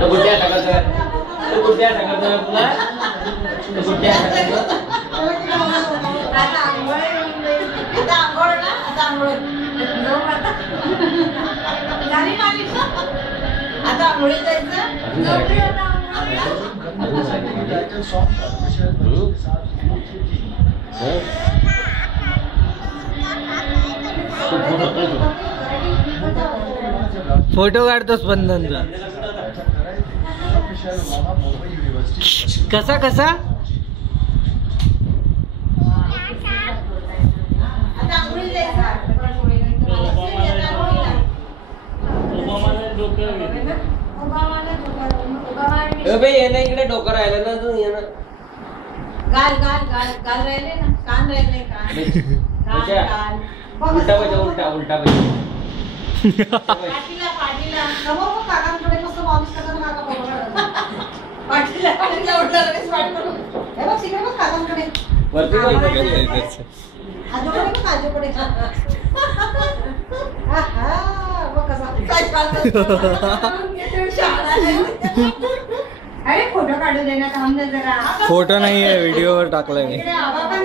तो गुड्ड्या सगळं तो गुड्ड्या सगळं तुला तो गुड्ड्या सगळं आता आंघोळ ना आता आंघोळ झाली मालिश आता आंघोळी जायचं फोटो काढतो स्पंदनचा कसा कसा आता आंघोळी जायचं इकडे डोकं राहिलं ना तू ये ना गाल गाल गाल गाल राहिले ना कान राहिले कान कान उलटा पाहिजे उलटा उलटा पाहिजे पाटीला पाटीला कमो काकांकडे कसं माणूस करतो काका बघा पाटीला पाटीला उडला लगेच पाठ करू हे बघ सिगरेट बघ काकांकडे वरती आजोकडे बघ आजोकडे आहा बघ कसा काय चालतं अरे फोटो काढू दे ना थांब ना जरा फोटो नाही आहे व्हिडिओवर टाकलाय मी इकडे आबा पण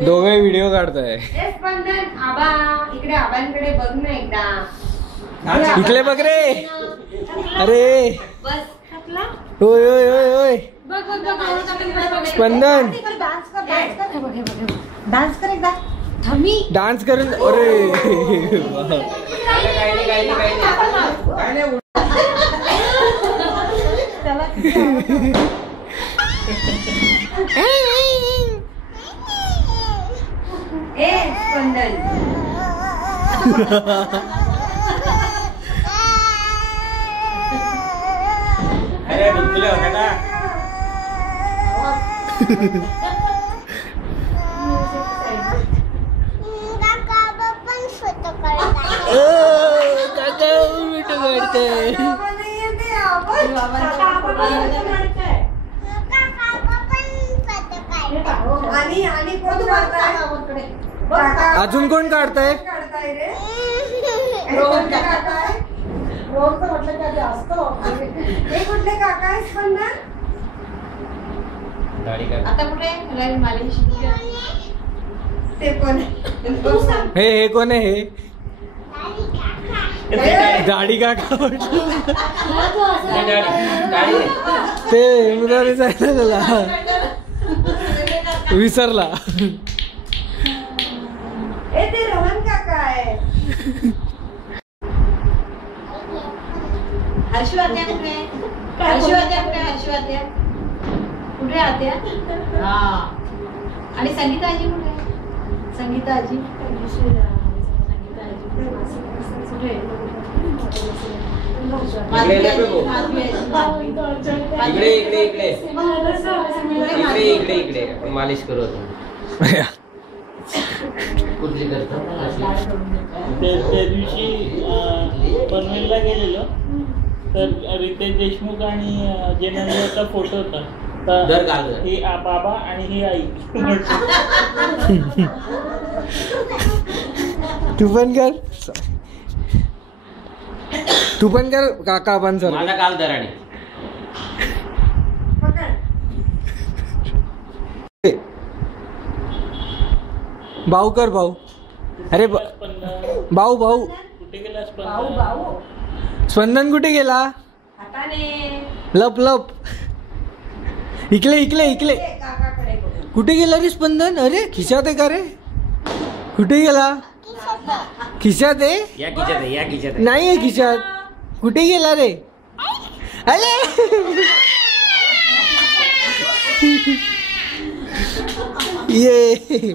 दोघे व्हिडिओ काढताय स्पंदन आबा इकडे आबांकडे बघ ना एकदा इकडे बघ रे अरे बस टाकला होय होय होय होय बघ बघ बघ स्पंदन डान्स कर डान्स कर हे बघ हे बघ डान्स कर एकदा थमी डान्स करून अरे काय नाही ए स्पंदन अरे डुलकुले होते ना काका व्हिडिओ काढताय आणि कोण काढताय अजून कोण काढताय काढताय रे रोहन काका रोहन म्हटलं की असतो हे कुठले काका आहे स्पंदन आता कुठे रवी मालिश ते कोण हे कोण आहे हे दाढी काका ते मुलाने जायला त्याला विसरला ते रोहन काका आहे हर्षवाद्या कुठे हर्षवाद्या कुठे हर्षवाद्या कुठे आत्या हा आणि संगीता आजी कुठे संगीता आजी इकडे इकडे इकडे इकडे इकडे इकडे आपण मालिश करू आता कुठली करतो त्या दिवशी पनवेलला गेलेलो तर रितेश देशमुख आणि जेनेलियाचा फोटो होता ही बाबा आणि ही आई तू पण कर तू पण कर काका आपण सर माझा काल दराणी भाऊ कर भाऊ अरे भाऊ भाऊ कुठे गेला स्पंदन कुठे गेला लप लप इकडे इकडे इकडे कुठे गेला रे स्पंदन अरे खिशात आहे का रे कुठे गेला खिशात आहे या खिशात आहे या खिशात नाही आहे खिशात कुठे गेला रे अरे ये